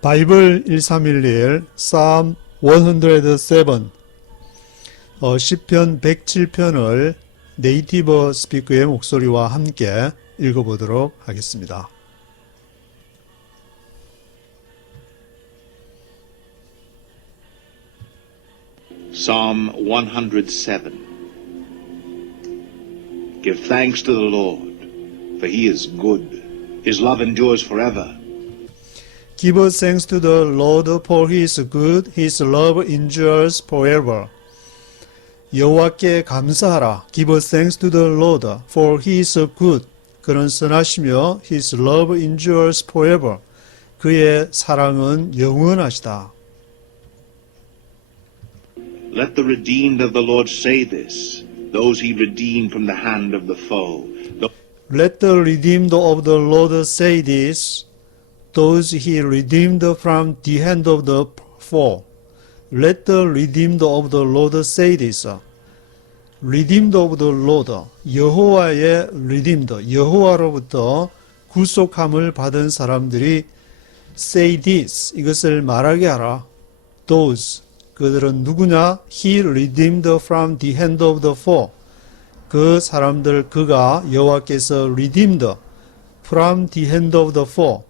바이블 1311 Psalm 107 시편 107편을 네이티브 스피커의 목소리와 함께 읽어보도록 하겠습니다. Psalm 107. Give thanks to the Lord, for he is good. His love endures forever. Give thanks to the Lord, for he is good. His love endures forever. 여호와께 감사하라. Give thanks to the Lord, for he is good. 그는 선하시며 his love endures forever. 그의 사랑은 영원하시다. Let the redeemed of the Lord say this, those he redeemed from the hand of the foe. Let the redeemed of the Lord say this, those he redeemed from the hand of the foe. Let the redeemed of the Lord say this. Redeemed of the Lord, 여호와의 redeemed, 여호와로부터 구속함을 받은 사람들이 say this, 이것을 말하게 하라. Those, 그들은 누구냐? He redeemed from the hand of the foe. 그 사람들, 그가 여호와께서 redeemed from the hand of the foe.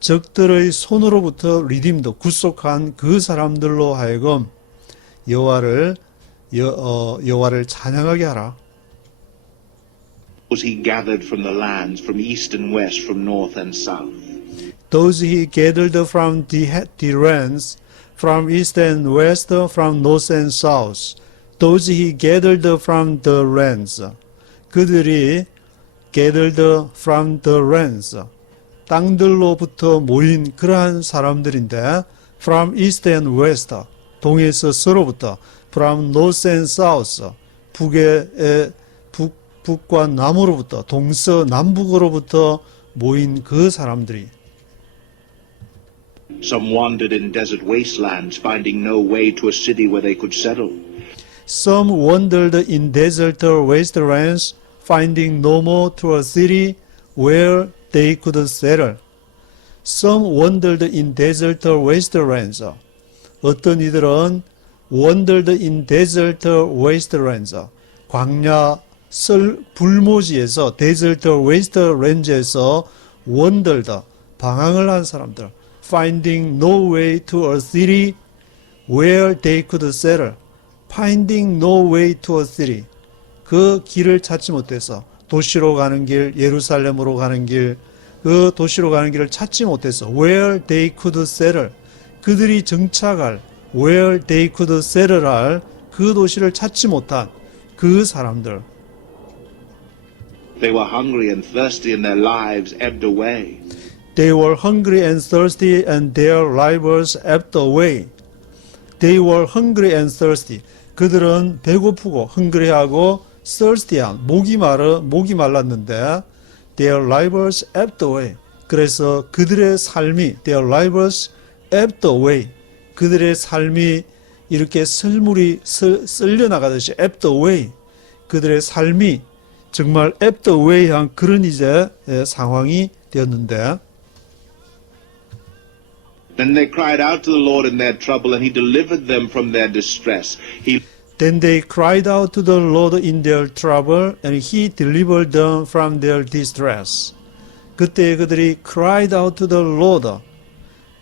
적들의 손으로부터 redeemed, 구속한 그 사람들로 하여금 여호와를 찬양하게 하라. Those he gathered from the lands, from east and west, from north and south. Those he gathered from the lands, from east and west, from north and south. Those he gathered from the lands. 그들이 gathered from the lands. 땅들로부터 모인 그러한 사람들인데 from east and west, 동에서 서로부터 from north and south, 북과 남으로부터 동서남북으로부터 모인 그 사람들이 Some wandered in desert wastelands, finding no way to a city where they could settle. Some wandered in desert wastelands, finding no more to a city where they could settle. Some wandered in desert wastelands. 어떤 이들은 wandered in desert wastelands. 광야 불모지에서 desert wastelands에서 wandered, 방황을 한 사람들. Finding no way to a city where they could settle. Finding no way to a city. 그 길을 찾지 못해서 도시로 가는 길, 예루살렘으로 가는 길, 그 도시로 가는 길을 찾지 못해서 where they could settle. 그들이 정착할 where they could settle 할 그 도시를 찾지 못한 그 사람들. They were hungry and thirsty and their lives ebbed away. They were hungry and thirsty and their lives ebbed away. They were hungry and thirsty. 그들은 배고프고 hungry하고 thirsty한 목이 말랐는데 their lives ebbed away. 그래서 그들의 삶이 their lives ebbed away. 그들의 삶이 이렇게 쓸려 나가듯이 ebbed away. 그들의 삶이 정말 ebbed away한 그런 이제 상황이 되었는데 Then they cried out to the Lord in their trouble, and he delivered them from their distress. Then they cried out to the Lord in their trouble, and he delivered them from their distress. 그때 그들이 cried out to the Lord,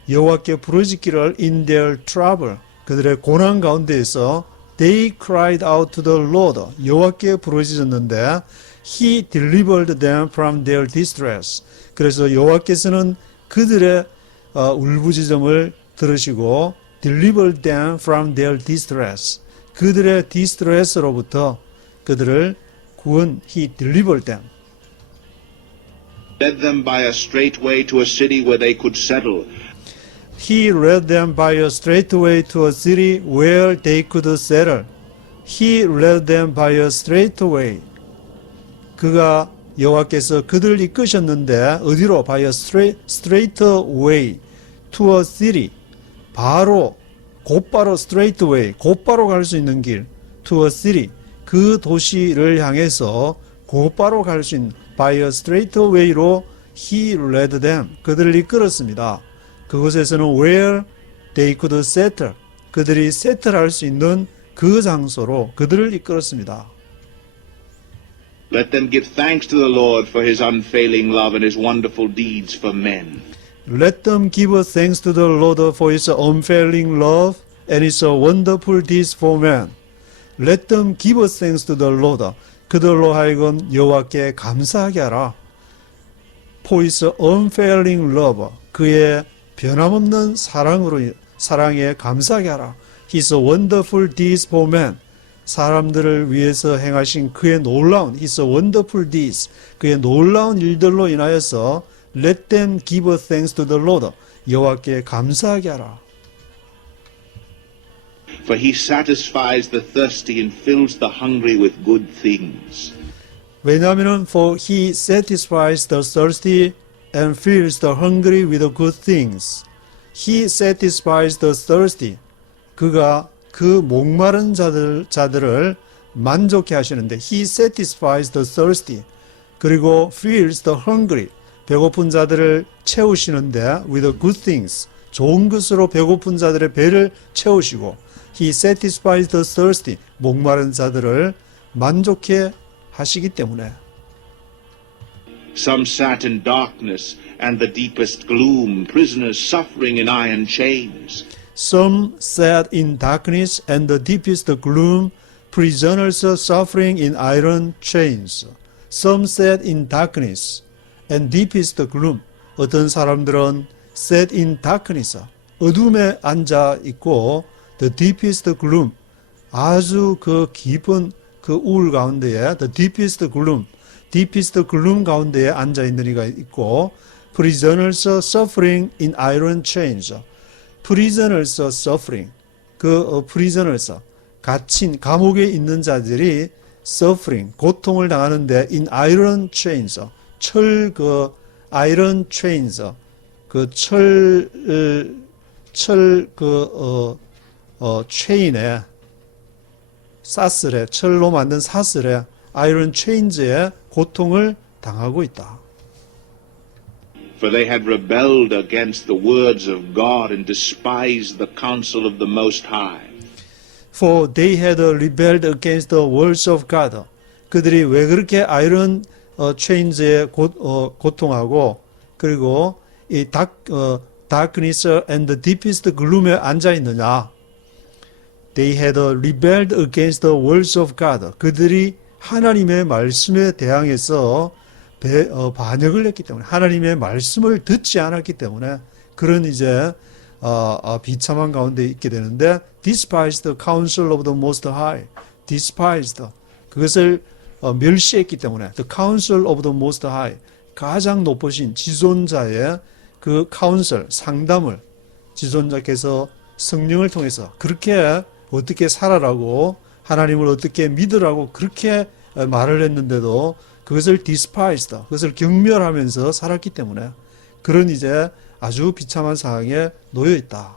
여호와께 부르짖기를 in their trouble, 그들의 고난 가운데에서 they cried out to the Lord, 여호와께 부르짖었는데 he delivered them from their distress. 그래서 여호와께서는 그들의 울부짖음을 들으시고 delivered them from their distress. 그들의 distress로부터 그들을 he delivered them. Led them by a straight way to a city where they could settle. He led them by a straight way to a city where they could settle. He led them by a straight way. 그가 여호와께서 그들을 이끄셨는데 어디로? By a straight way to a city. 곧바로 straight way, 곧바로 갈 수 있는 길. To a city. 그 도시를 향해서 곧바로 갈 수 있는 by a straight way로 he led them. 그들을 이끌었습니다. 그곳에서는 where they could settle, 그들이 세틀할 수 있는 그 장소로 그들을 이끌었습니다. Let them give thanks to the Lord for his unfailing love and his wonderful deeds for men. Let them give thanks to the Lord for his unfailing love and his wonderful deeds for men. Let them give thanks to the Lord. 그들로 하여금 여호와께 감사하게 하라. For his unfailing love, 그의 변함없는 사랑에 감사하게 하라. His wonderful deeds for men, 사람들을 위해서 행하신 그의 놀라운 His wonderful deeds, 그의 놀라운 일들로 인하여서 Let them give thanks to the Lord, 여호와께 감사하게 하라. For he satisfies the thirsty and fills the hungry with good things. 왜냐하면 for he satisfies the thirsty and fills the hungry with good things. He satisfies the thirsty. 그가 그 목마른 자들을 만족해 하시는데 he satisfies the thirsty. 그리고 fills the hungry. 배고픈 자들을 채우시는데 with good things. 좋은 것으로 배고픈 자들의 배를 채우시고 he satisfies the thirsty. 목마른 자들을 만족해 하시기 때문에 Some sat in darkness and the deepest gloom, prisoners suffering in iron chains. Some sat in darkness and the deepest gloom, prisoners suffering in iron chains. Some sat in darkness and deepest gloom. 어떤 사람들은 sat in darkness, 어둠에 앉아 있고, the deepest gloom, 아주 그 깊은 그 우울 가운데에 the deepest gloom 가운데에 앉아 있는 이가 있고, prisoners suffering in iron chains. prisoners suffering, prisoners, 갇힌 감옥에 있는 자들이 suffering, 고통을 당하는데 in iron chains, iron chains, 체인에, 사슬에, 철로 만든 사슬에, iron chains에 고통을 당하고 있다. For they had rebelled against the words of God and despised the counsel of the Most High. For they had rebelled against the words of God. 그들이 왜 그렇게 아이런 체인즈에 고통하고 그리고 이 darkness and the deepest gloom에 앉아 있느냐? They had rebelled against the words of God. 그들이 하나님의 말씀에 대항해서 반역을 했기 때문에, 하나님의 말씀을 듣지 않았기 때문에 그런 이제 비참한 가운데 있게 되는데, despised the counsel of the Most High, despised, 그것을 멸시했기 때문에, the counsel of the Most High, 가장 높으신 지존자의 그 counsel, 상담을 지존자께서 성령을 통해서 그렇게 어떻게 살아라고, 하나님을 어떻게 믿으라고 그렇게 말을 했는데도 그것을 despised, 그것을 경멸하면서 살았기 때문에 그런 이제 아주 비참한 상황에 놓여 있다.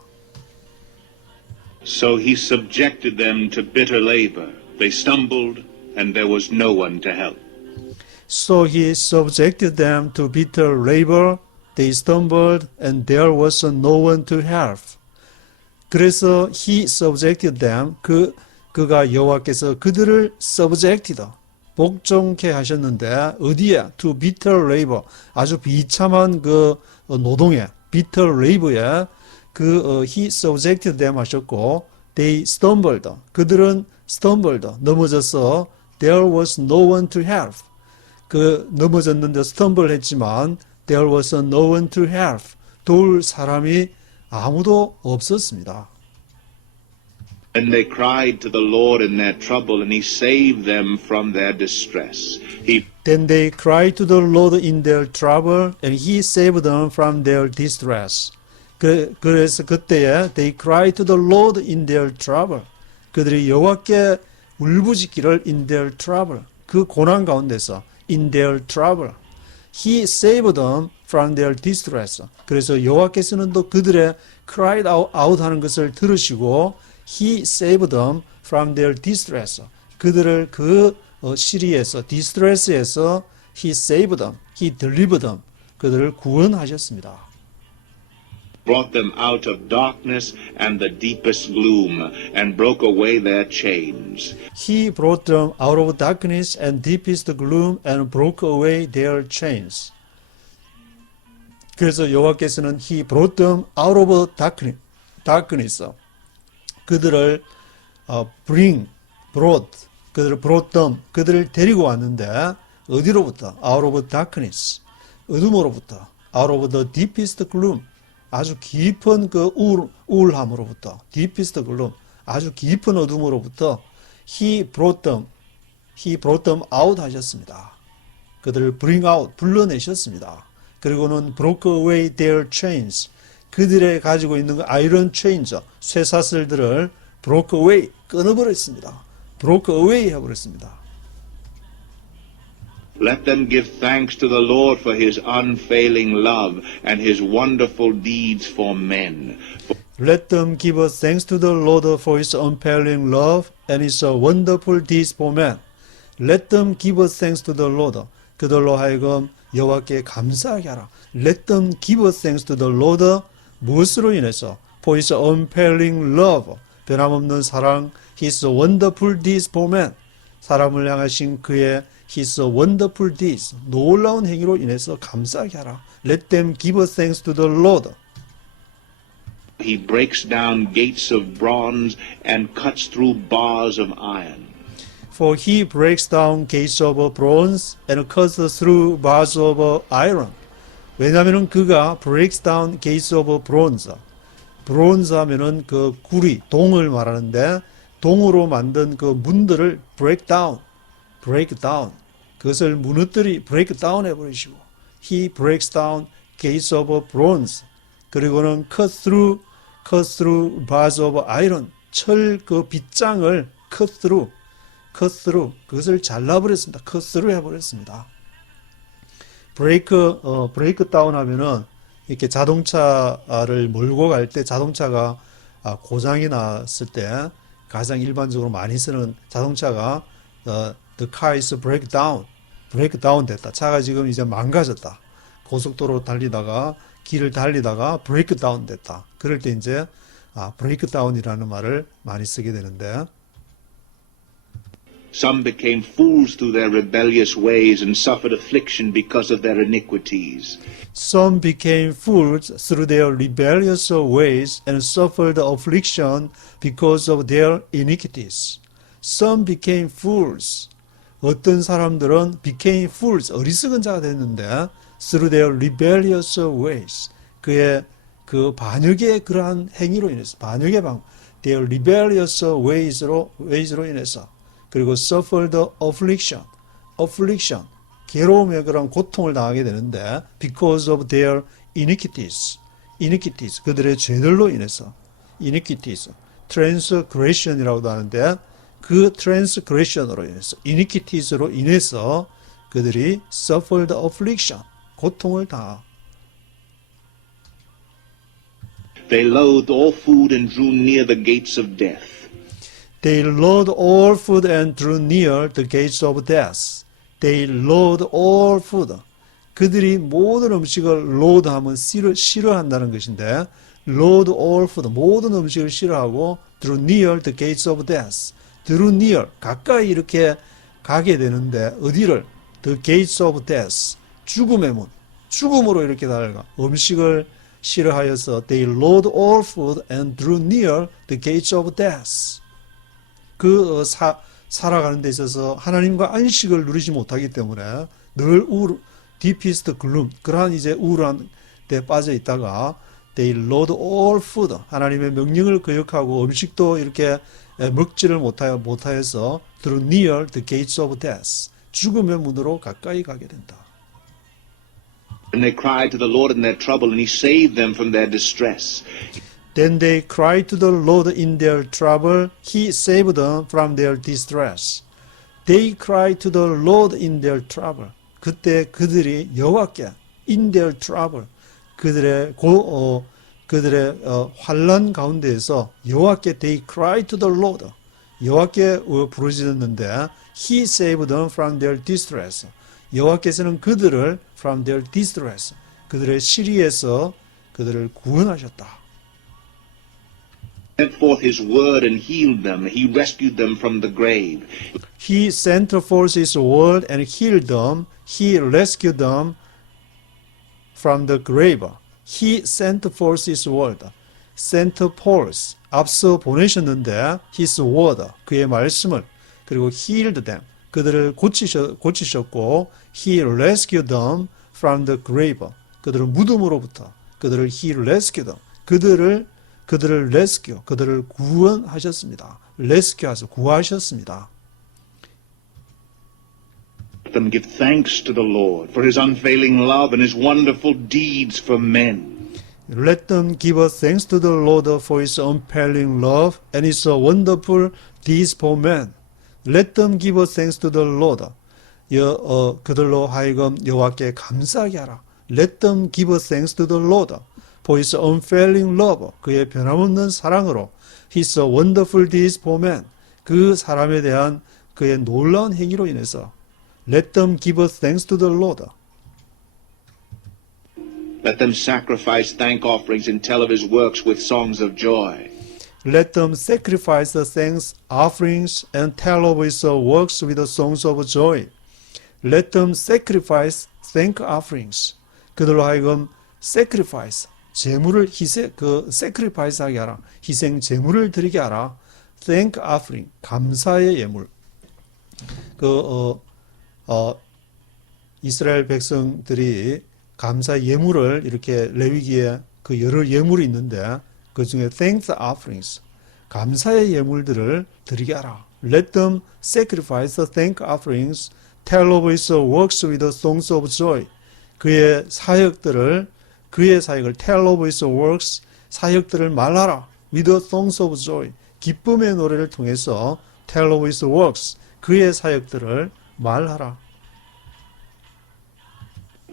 So he subjected them to bitter labor. They stumbled and there was no one to help. So he subjected them to bitter labor. They stumbled and there was no one to help. 그래서 he subjected them, 그가 여호와께서 그들을 subjected, 복종케 하셨는데 어디에? To bitter labor, 아주 비참한 그 노동에, bitter labor에 he subjected them 하셨고, they stumbled, 그들은 stumbled, 넘어져서 there was no one to help. 넘어졌는데 stumble 했지만 there was no one to help. 도울 사람이 아무도 없었습니다. And they cried to the Lord in their trouble, and he saved them from their distress. Then they cried to the Lord in their trouble, and he saved them from their distress. 그래서 그때에 they cried to the Lord in their trouble. 그들이 여호와께 울부짖기를 in their trouble. 그 고난 가운데서 in their trouble. He saved them from their distress. 그래서 여호와께서는 또 그들의 cried out 하는 것을 들으시고 He saved them from their distress. 그들을 그 시리에서, distress에서 He saved them, He delivered them. 그들을 구원하셨습니다. brought them out of darkness and the deepest gloom, and broke away their chains. He brought them out of darkness and deepest gloom and broke away their chains. 그래서 여호와께서는 He brought them out of darkness. 그들을 그들을 brought them, 그들을 데리고 왔는데 어디로부터? Out of darkness, 어둠으로부터. Out of the deepest gloom, 아주 깊은 그 우울함으로부터. deepest gloom, 아주 깊은 어둠으로부터 He brought them out 하셨습니다. 그들을 bring out, 불러내셨습니다. 그리고는 broke away their chains, 그들의 가지고 있는 그 아이런 체인저, 쇠사슬들을 broke away, 끊어버렸습니다. broke away 해버렸습니다. Let them give thanks to the Lord for his unfailing love and his wonderful deeds for men. Let them give thanks to the Lord for his unfailing love and his wonderful deeds for men. Let them give thanks to the Lord. 그들로 하여금 여호와께 감사하게 하라. Let them give thanks to the Lord. 무엇으로 인해서? For his unfailing love. 변함없는 사랑. His wonderful deeds for men. 사람을 향하신 그의 His wonderful deeds. 놀라운 행위로 인해서 감사하게 하라. Let them give thanks to the Lord. He breaks down gates of bronze and cuts through bars of iron. For he breaks down gates of bronze and cuts through bars of iron. 왜냐하면 그가 breaks down gates of bronze. bronze 하면은 그 구리, 동을 말하는데 동으로 만든 그 문들을 break down. 그것을 break down 해버리시고 he breaks down gates of bronze. 그리고는 cut through bars of iron. 철 그 빗장을 cut through 그것을 잘라버렸습니다. cut through 해버렸습니다. break down 하면은 이렇게 자동차를 몰고 갈 때 자동차가 고장이 났을 때 가장 일반적으로 많이 쓰는 자동차가 the car is break down 됐다. 차가 지금 이제 망가졌다. 고속도로 달리다가 길을 달리다가 break down 됐다. 그럴 때 이제 break down이라는 말을 많이 쓰게 되는데 Some became fools through their rebellious ways and suffered affliction because of their iniquities. Some became fools through their rebellious ways and suffered affliction because of their iniquities. Some became fools. 어떤 사람들은 became fools, 어리석은 자가 됐는데 through their rebellious ways. 그의 그 반역의 그러한 행위로 인해서, 반역의 방법, their rebellious ways로 인해서, 그리고 suffered affliction, 괴로움의 그런 고통을 당하게 되는데 because of their iniquities, 그들의 죄들로 인해서, iniquities, transgression이라고도 하는데 그 transgression으로 인해서, iniquities로 인해서 그들이 suffered affliction, 고통을 당하고 They loathed all food and drew near the gates of death. They loathed all food and drew near the gates of death. They loathed all food. 그들이 모든 음식을 loath하면 싫어한다는 것인데 loathed all food, 모든 음식을 싫어하고 drew near the gates of death. drew near, 가까이 이렇게 가게 되는데 어디를? The gates of death, 죽음의 문, 죽음으로 이렇게 달려가. 음식을 싫어하여서 they loathed all food and drew near the gates of death. 살아가는 데 있어서 하나님과 안식을 누리지 못하기 때문에 늘 deepest gloom, 그러한 이제 우울한 데 빠져 있다가 they loathed all food, 하나님의 명령을 거역하고 음식도 이렇게 먹지를 못하여서 drew near the gates of death, 죽음의 문으로 가까이 가게 된다. And they cried to the Lord in their trouble, and he saved them from their distress. Then they cried to the Lord in their trouble. He saved them from their distress. They cried to the Lord in their trouble. 그때 그들이 여호와께 in their trouble, 그들의 환난 가운데에서 여호와께 they cried to the Lord, 여호와께 부르짖었는데 He saved them from their distress. 여호와께서는 그들을 from their distress, 그들의 시리에서 그들을 구원하셨다. Sent forth his word and healed them. He rescued them from the grave. He sent forth his word and healed them. He rescued them from the grave. He sent forth his word. Sent forth, 앞서 보내셨는데 his word, 그의 말씀을, 그리고 healed them, 그들을 고치셨고 he rescued them from the grave, 그들을 무덤으로부터, 그들을 he rescued them, 그들을 rescue, 그들을 구원하셨습니다. rescue하셔서 구하셨습니다. Let them give thanks to the Lord for his unfailing love and his wonderful deeds for men. Let them give thanks to the Lord for his unfailing love and his wonderful deeds for men. Let them give thanks to the Lord. 그들로 하여금 여호와께 감사하게 하라. Let them give thanks to the Lord for his unfailing love. 그의 변함없는 사랑으로 his wonderful deeds for men. 그 사람에 대한 그의 놀라운 행위로 인해서 Let them give thanks to the Lord. Let them sacrifice thank offerings and tell of his works with songs of joy. Let them sacrifice the thanks offerings and tell of his works with the songs of joy. Let them sacrifice thank offerings. 그들로 하여금 sacrifice, 제물을 sacrifice 하게 하라. 희생 제물을 드리게 하라. Thank offering, 감사의 예물. 이스라엘 백성들이 감사 예물을 이렇게 레위기에 그 여러 예물이 있는데 그 중에 thanks offerings, 감사의 예물들을 드리게 하라. Let them sacrifice the thank offerings, tell of his works with the songs of joy. 그의 사역을 tell of his works, 사역들을 말하라. with the songs of joy, 기쁨의 노래를 통해서 tell of his works, 그의 사역들을 말하라.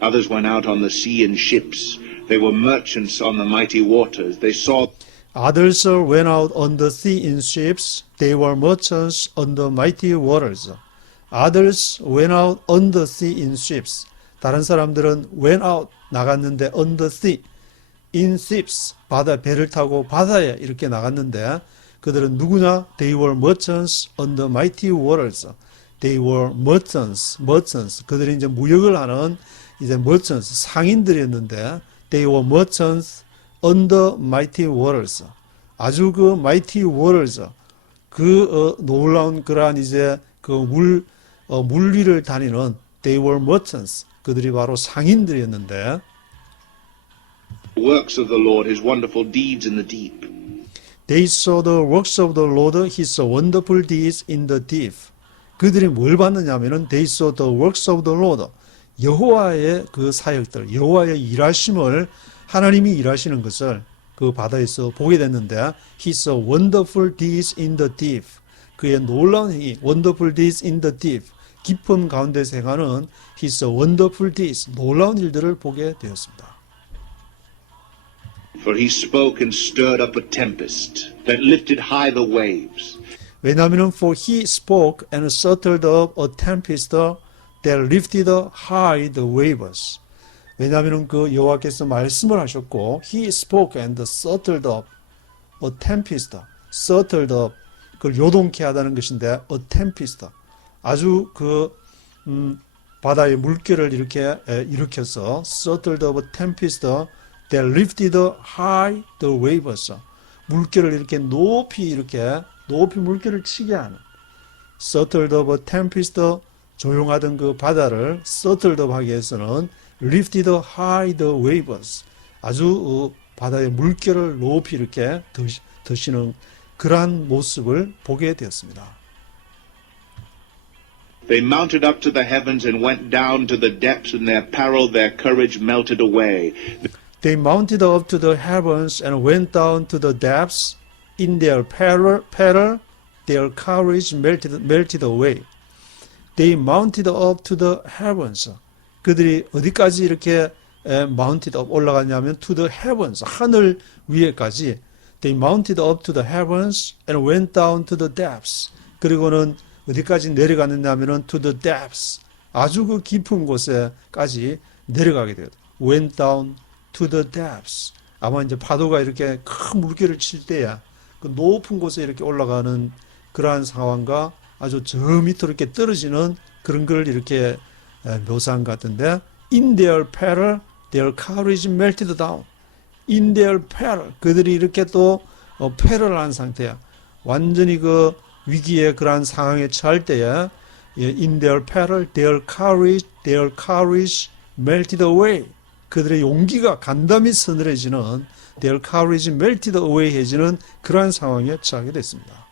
Others went out on the sea in ships. They were merchants on the mighty waters. They saw Others went out on the sea in ships. They were merchants on the mighty waters. Others went out on the sea in ships. 다른 사람들은 went out, 나갔는데 on the sea, in ships, 배를 타고 바다에 이렇게 나갔는데 그들은 누구냐? They were merchants on the mighty waters. They were merchants. 그들이 이제 무역을 하는 이제 merchants, 상인들이었는데 they were merchants on the mighty waters. 아주 그 mighty waters, 놀라운 그러한 이제 물 위를 다니는 they were merchants. 그들이 바로 상인들이었는데 the works of the Lord, his wonderful deeds in the deep. They saw the works of the Lord, his wonderful deeds in the deep. 그들이 뭘 봤느냐 하면은 they saw the works of the Lord. 여호와의 그 사역들, 여호와의 일하심을 하나님이 일하시는 것을 그 바다에서 보게 됐는데 his wonderful deeds in the deep. 그의 놀라운 행위, wonderful deeds in the deep. 깊음 가운데서 행하는 his wonderful deeds, 놀라운 일들을 보게 되었습니다. For he spoke and stirred up a tempest that lifted high the waves. 왜냐하면 for he spoke and stirred up a tempest that lifted high the waves. 왜냐하면 그 여호와께서 말씀을 하셨고 he spoke and stirred up a tempest. stirred up, 그걸 요동케 하다는 것인데 a tempest. 아주 바다의 물결을 이렇게 일으켜서 stirred up a tempest that lifted high the waves. 물결을 이렇게 높이 물결을 치게 하는 stirred up a tempest, 조용하던 그 바다를 stirred up 하기 위해서는 lifted high the waves. 아주 바다의 물결을 높이 이렇게 드시는 그러한 모습을 보게 되었습니다. They mounted up to the heavens and went down to the depths. In their peril, their courage melted away. They mounted up to the heavens and went down to the depths. In their peril, their courage melted away. They mounted up to the heavens. 그들이 어디까지 이렇게 mounted up 올라갔냐면 to the heavens, 하늘 위에까지. They mounted up to the heavens and went down to the depths. 그리고는 어디까지 내려갔느냐면은 to the depths, 아주 그 깊은 곳에까지 내려가게 돼요. Went down to the depths, 아마 이제 파도가 이렇게 큰 물결을 칠 때야 그 높은 곳에 이렇게 올라가는 그러한 상황과 아주 저 밑으로 이렇게 떨어지는 그런 걸 이렇게 묘사한 것 같은데, in their peril, their courage melted down. in their peril, 그들이 이렇게 또 peril한 상태야. 완전히 그 위기의 그러한 상황에 처할 때에 in their peril, their courage melted away. 그들의 용기가 간담이 서늘해지는 their courage melted away 해지는 그러한 상황에 처하게 됐습니다.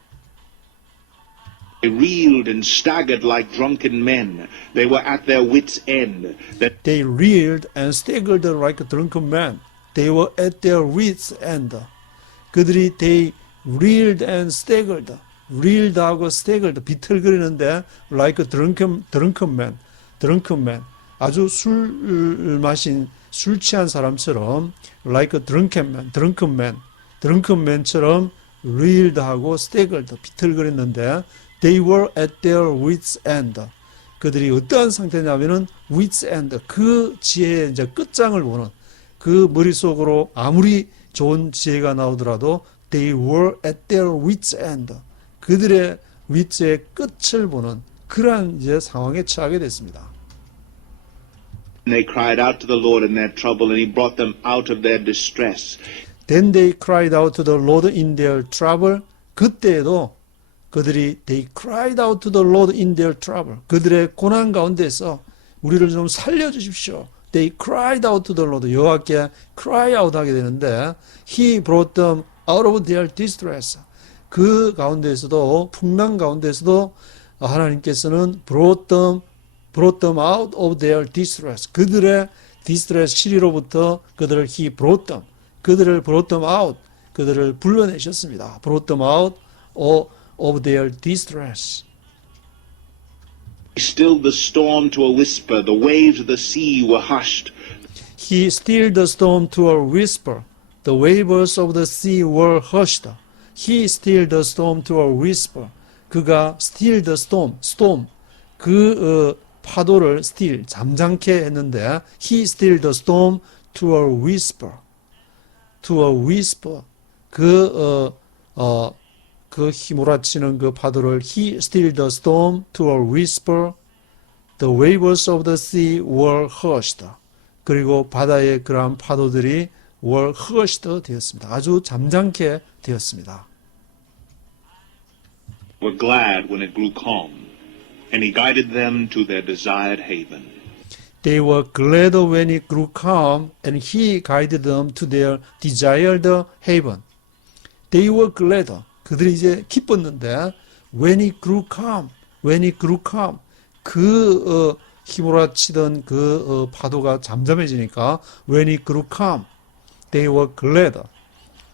They reeled and staggered like drunken men. They were at their wits' end. They reeled and staggered like drunken men. They were at their wits' end. 그들이 they reeled and staggered. reeled하고 staggered 비틀거리는데 like drunken man. 아주 술 취한 사람처럼 like drunken man처럼 reeled하고 staggered 비틀거렸는데 they were at their wits' end. 그들이 어떠한 상태냐면은 wits' end, 그 지혜의 이제 끝장을 보는, 그 머릿속으로 아무리 좋은 지혜가 나오더라도 they were at their wits' end. 그들의 wits의 끝을 보는 그러한 이제 상황에 처하게 됐습니다. And they cried out to the Lord in their trouble, and He brought them out of their distress. Then they cried out to the Lord in their trouble. 그때에도 그들이 they cried out to the Lord in their trouble. 그들의 고난 가운데서 우리를 좀 살려주십시오. They cried out to the Lord. 여호와께 cry out 하게 되는데 He brought them out of their distress. 그 가운데서도 풍랑 가운데서도 하나님께서는 brought them out of their distress. 그들의 distress 시리로부터 그들을 He brought them. 그들을 brought them out. 그들을 불러내셨습니다. brought them out of their distress. He stilled the storm to a whisper. The waves of the sea were hushed. He stilled the storm to a whisper. The waves of the sea were hushed. He stilled the storm to a whisper. 그가 still the storm, 그 파도를 still, 잠잠케 했는데 he stilled the storm to a whisper. 그 휘몰아치는 그 파도를 he stilled the storm to a whisper. The waves of the sea were hushed. 그리고 바다의 그러한 파도들이 were hushed 되었습니다. 아주 잠잠케 되었습니다. Were glad when it grew calm, and He guided them to their desired haven. They were glad when it grew calm, and He guided them to their desired haven. They were glad. 그들이 이제 기뻤는데 when it grew calm, 그 휘몰아치던 그 파도가 잠잠해지니까 when it grew calm, they were glad.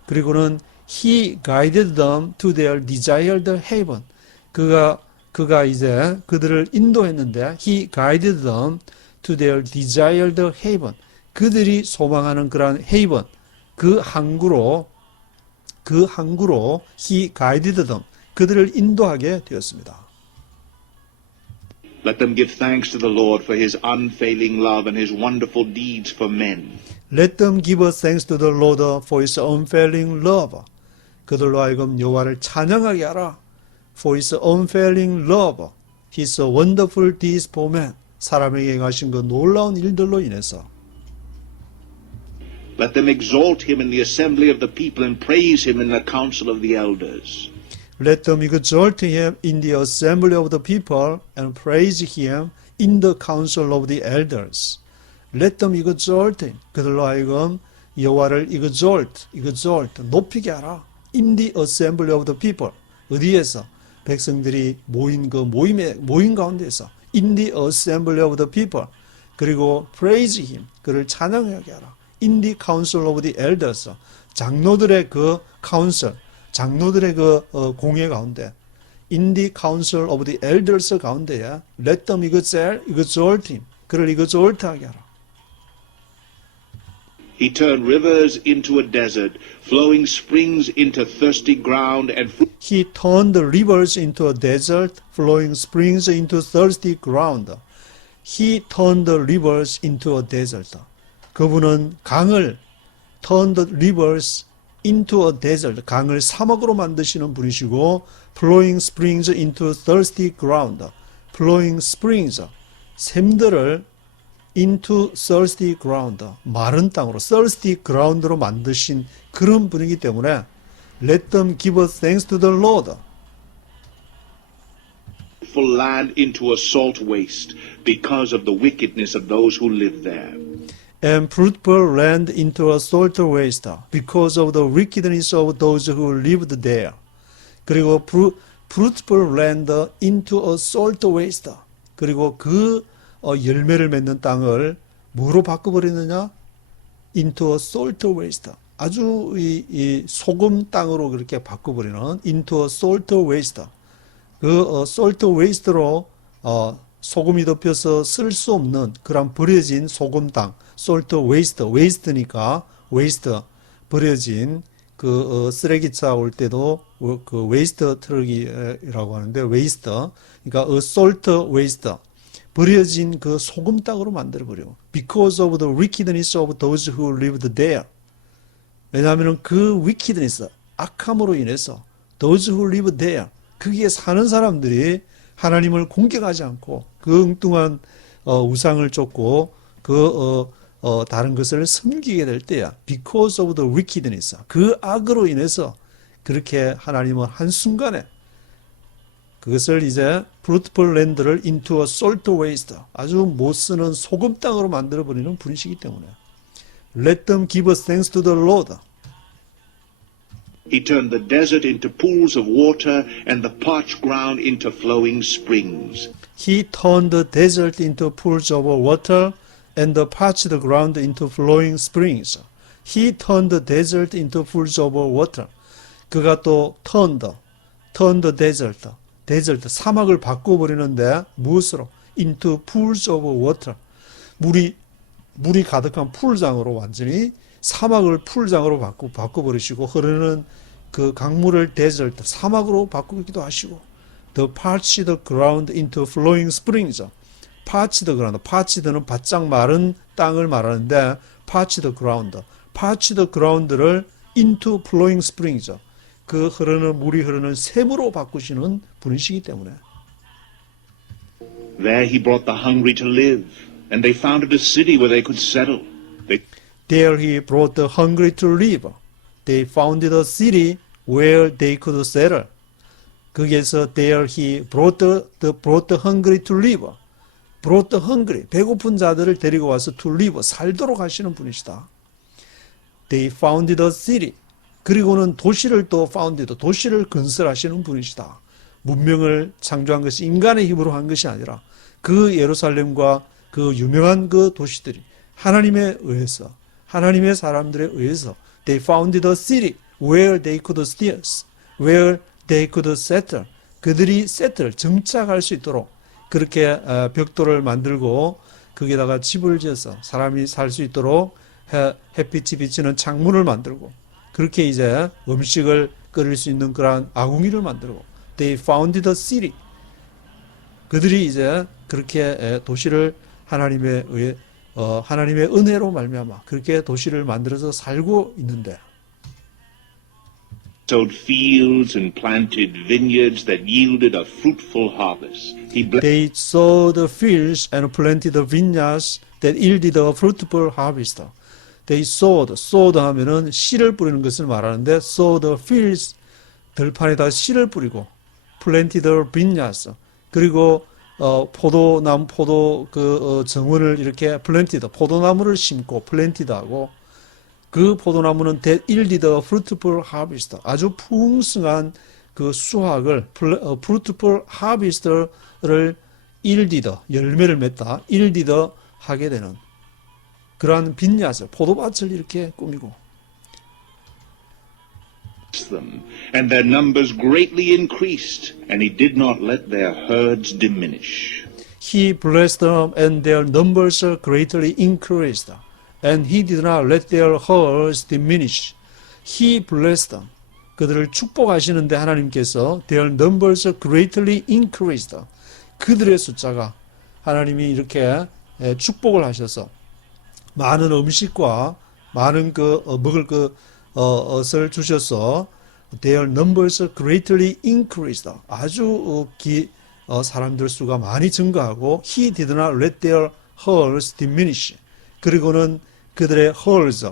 그리고는 He guided them to their desired haven. 그가 이제 그들을 인도했는데 He guided them to their desired haven. 그들이 소망하는 그러한 haven, 그 항구로 He guided them. 그들을 인도하게 되었습니다. Let them give thanks to the Lord for His unfailing love and His wonderful deeds for men. Let them give thanks to the Lord for His unfailing love. 그들로 하여금 여호와를 찬양하게 하라. For His unfailing love, His wonderful deeds for men. 사람에게 행하신 그 놀라운 일들로 인해서. Let them exalt Him in the assembly of the people and praise Him in the council of the elders. Let them exalt Him in the assembly of the people and praise Him in the council of the elders. Let them exalt Him. 그들로 하여금 여호와를 exalt, 높이게 하라. In the assembly of the people. 어디에서? 백성들이 모인 그 모임 가운데서. In the assembly of the people. 그리고 praise Him. 그를 찬양하게 하라. In the council of the elders. 장로들의 그 council. 장로들의 그 공회 가운데. In the council of the elders 가운데에 let them exalt Him. 그를 exalt하게 하라. He turned rivers into a desert, flowing springs into thirsty ground, and He turned the rivers into a desert, flowing springs into thirsty ground. He turned the rivers into a desert. 그분은 강을 turned rivers into a desert. 강을 사막으로 만드시는 분이시고 flowing springs into thirsty ground. flowing springs. 샘들을 into thirsty ground. 마른 땅으로 thirsty ground로 만드신 그런 분이기 때문에 let them give thanks to the Lord. Full land into a salt waste because of the wickedness of those who live there. And fruitful land into a salt waste because of the wickedness of those who lived there. 그리고 fruitful land into a salt waste. 그리고 그 열매를 맺는 땅을 뭐로 바꿔버리느냐? into a salt waste. 아주 이 소금 땅으로 그렇게 바꿔버리는 into a salt waste. 그 salt waste로 소금이 덮여서 쓸 수 없는 그런 버려진 소금 땅, salt waste, waste니까 waste 버려진 그 쓰레기차 올 때도 그 waste 트럭이라고 하는데 waste, 그러니까 salt waste 버려진 그 소금 땅으로 만들어 버려. Because of the wickedness of those who lived there. 왜냐하면 그 wickedness, 악함으로 인해서 those who lived there, 거기에 사는 사람들이 하나님을 공경하지 않고 그 엉뚱한 우상을 쫓고 그 다른 것을 섬기게 될 때야. Because of the wickedness. 그 악으로 인해서 그렇게 하나님은 한순간에 그것을 이제 fruitful land를 into a salt waste. 아주 못 쓰는 소금 땅으로 만들어버리는 분이시기 때문에. Let them give thanks to the Lord. He turned the desert into pools of water and the parched ground into flowing springs. He turned the desert into pools of water and the parched ground into flowing springs. He turned the desert into pools of water. 그가 또 turned desert, 사막을 바꿔버리는데 무엇으로? into pools of water. 물이 가득한 풀장으로 완전히 사막을 풀장으로 바꿔버리시고 흐르는 그 강물을 desert, 사막으로 바꾸기도 하시고 the parched ground into flowing springs. parched ground, parched는 바짝 마른 땅을 말하는데 parched ground를 into flowing springs. 그 물이 흐르는 샘으로 바꾸시는 분이시기 때문에. There he brought the hungry to live, and they founded a city where they could settle. There he brought the hungry to live. They founded a city where they could settle. 거기에서 there he brought the hungry to live. brought the hungry, 배고픈 자들을 데리고 와서 to live, 살도록 하시는 분이시다. They founded a city. 그리고는 도시를 또 founded, 도시를 건설하시는 분이시다. 문명을 창조한 것이 인간의 힘으로 한 것이 아니라 그 예루살렘과 그 유명한 그 도시들이 하나님에 의해서, 하나님의 사람들에 의해서 they founded a city where they could settle. 그들이 settle, 정착할 수 있도록 그렇게 벽돌을 만들고 거기다가 집을 지어서 사람이 살 수 있도록 햇빛이 비치는 창문을 만들고 그렇게 이제 음식을 끓일 수 있는 그러한 아궁이를 만들고 they founded a city. 그들이 이제 그렇게 도시를 하나님의 은혜로 말미암아 그렇게 도시를 만들어서 살고 있는데 Sowed fields and planted vineyards that yielded a fruitful harvest. They sowed fields and planted vineyards that yielded a fruitful harvest. They sowed 하면은 씨를 뿌리는 것을 말하는데 sowed fields, 들판에다 씨를 뿌리고 planted vineyards, 그리고 포도 정원을 이렇게 planted, 포도나무를 심고 planted하고 그 포도나무는 that yielded a fruitful harvest, 아주 풍성한 그 수확을 fruitful harvest를 yielded, 열매를 맺다, yielded 하게 되는 그러한 빈야스, 포도밭을 이렇게 꾸미고 them, and their numbers greatly increased, and he did not let their herds diminish. He blessed them, and their numbers greatly increased, and he did not let their herds diminish. He blessed them. 그들을 축복하시는데 하나님께서 their numbers greatly increased. 그들의 숫자가 하나님이 이렇게 축복을 하셔서 많은 음식과 많은 먹을 것을 주셔서 their numbers greatly increased. 아주 사람들 수가 많이 증가하고 he did not let their herds diminish. 그리고는 그들의 herds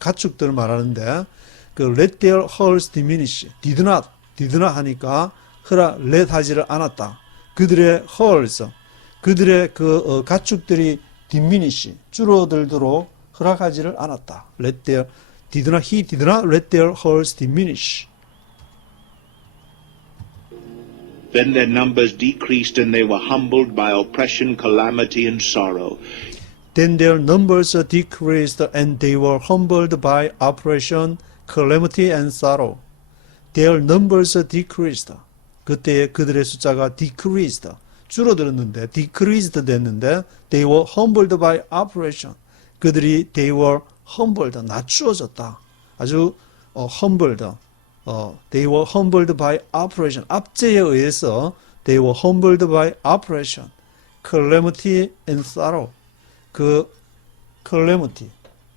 가축들을 말하는데 그 let their herds diminish. did not 하니까 let 하지를 않았다. 그들의 herds 그들의 가축들이 diminish 줄어들도록 허락하지를 않았다. he did not let their herds diminish. Then their numbers decreased and they were humbled by oppression, calamity, and sorrow. Then their numbers decreased and they were humbled by oppression, calamity, and sorrow. Their numbers decreased. 그때 그들의 숫자가 decreased. 줄어들었는데 decreased 됐는데 they were humbled by oppression. they were humbled. 낮추어졌다. 아주 humbled. They were humbled by oppression. 압제에 의해서 they were humbled by oppression, calamity and sorrow. calamity,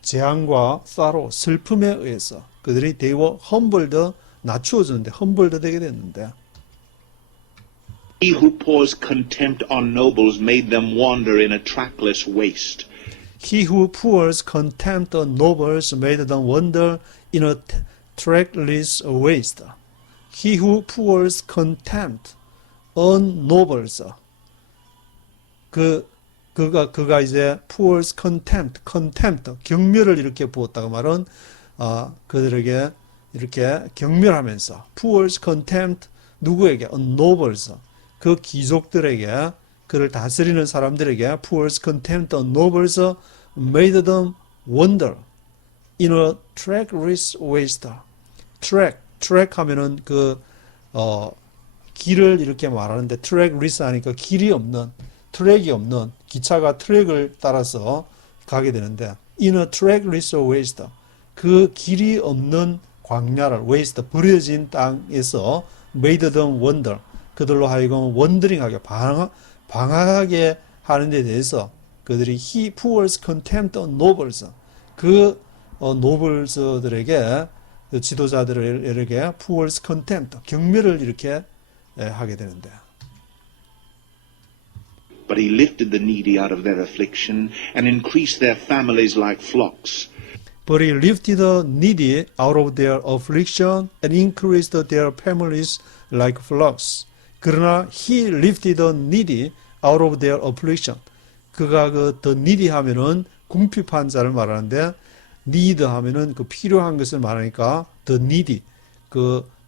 재앙과 sorrow, 슬픔에 의해서 그들이 they were humbled, 낮추어졌는데 humbled 되게 됐는데. He who pours contempt on nobles made them wander in a trackless waste. He who pours contempt on nobles made them wander in a trackless waste. He who pours contempt on nobles. 그가 이제 pours contempt, 경멸을 이렇게 부었다고 말은 그들에게 이렇게 경멸하면서 pours contempt 누구에게? on nobles. 그 귀족들에게 그를 다스리는 사람들에게 pours contempt on nobles made them wander in a trackless waste. track 하면은 길을 이렇게 말하는데 trackless 하니까 길이 없는, 트랙이 없는 기차가 트랙을 따라서 가게 되는데 in a trackless waste. 그 길이 없는 광야를 waste 버려진 땅에서 made them wander. 그들로 하여금 원더링하게 방황하게 하는 데 대해서 그들이 he pours contempt on nobles. 노블스들에게 지도자들에게 pours contempt 경멸을 이렇게 하게 되는데. But he lifted the needy out of their affliction and increased their families like flocks. But he lifted the needy out of their affliction and increased their families like flocks. 그러나 he lifted the needy out of their affliction. 그가 the needy 하면은 궁핍한 자를 말하는데 need 하면은 필요한 것을 말하니까 the needy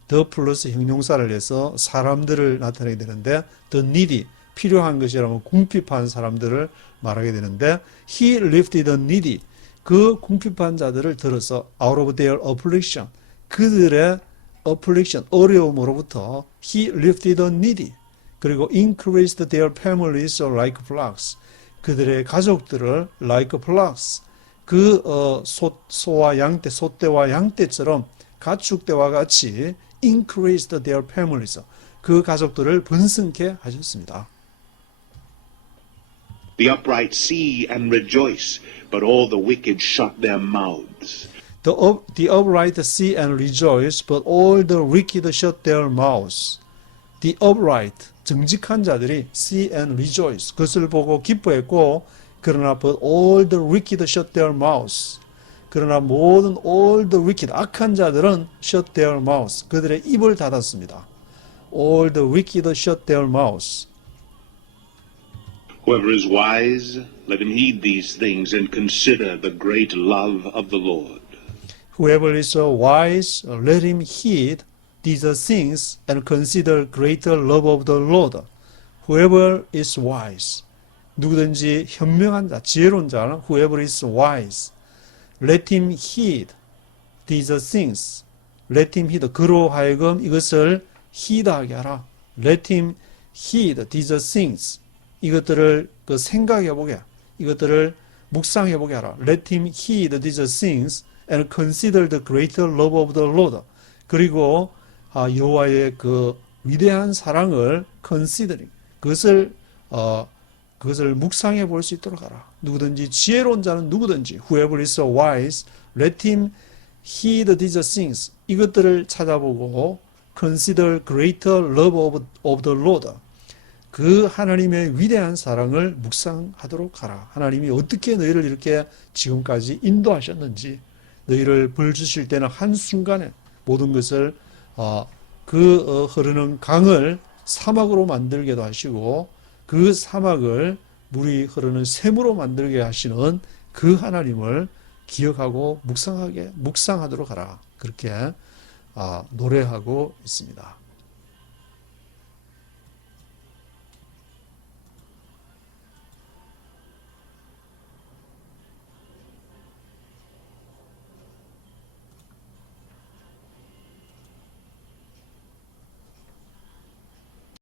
the 플러스 형용사를 해서 사람들을 나타내게 되는데 the needy 필요한 것이라면 궁핍한 사람들을 말하게 되는데 he lifted the needy 그 궁핍한 자들을 들어서 out of their affliction 그들의 affliction 어려움으로부터 he lifted the needy 그리고 increased their families like flocks 그들의 가족들을 like flocks 소와 양떼, 소떼와 양떼처럼 가축떼와 같이 increased their families. 그 가족들을 번성케 하셨습니다. The upright see and rejoice, but all the wicked shut their mouths. The upright see and rejoice, but all the wicked shut their mouths. The upright, 정직한 자들이 see and rejoice, 그것을 보고 기뻐했고 그러나 but all the wicked shut their mouths. 그러나 모든 all the wicked, 악한 자들은 shut their mouths. 그들의 입을 닫았습니다. All the wicked shut their mouths. Whoever is wise, let him heed these things and consider the great love of the Lord. Whoever is wise, let him heed these things and consider greater love of the Lord. Whoever is wise. 누구든지 현명한 자, 지혜로운 자는 whoever is wise. Let him heed these things. Let him heed. 그로 하여금 이것을 heed하게 하라. Let him heed these things. 이것들을 생각해보게, 이것들을 묵상해보게 하라. Let him heed these things and consider the greater love of the Lord. 그리고 여호와의 그 위대한 사랑을 considering, 그것을 그것을 묵상해 볼 수 있도록 하라. 누구든지 지혜로운 자는 누구든지 whoever is wise, let him heed these things. 이것들을 찾아보고 consider greater love of the Lord. 그 하나님의 위대한 사랑을 묵상하도록 하라. 하나님이 어떻게 너희를 이렇게 지금까지 인도하셨는지, 너희를 벌 주실 때는 한순간에 모든 것을 흐르는 강을 사막으로 만들게도 하시고 그 사막을 물이 흐르는 샘으로 만들게 하시는 그 하나님을 기억하고 묵상하도록 하라. 그렇게 노래하고 있습니다.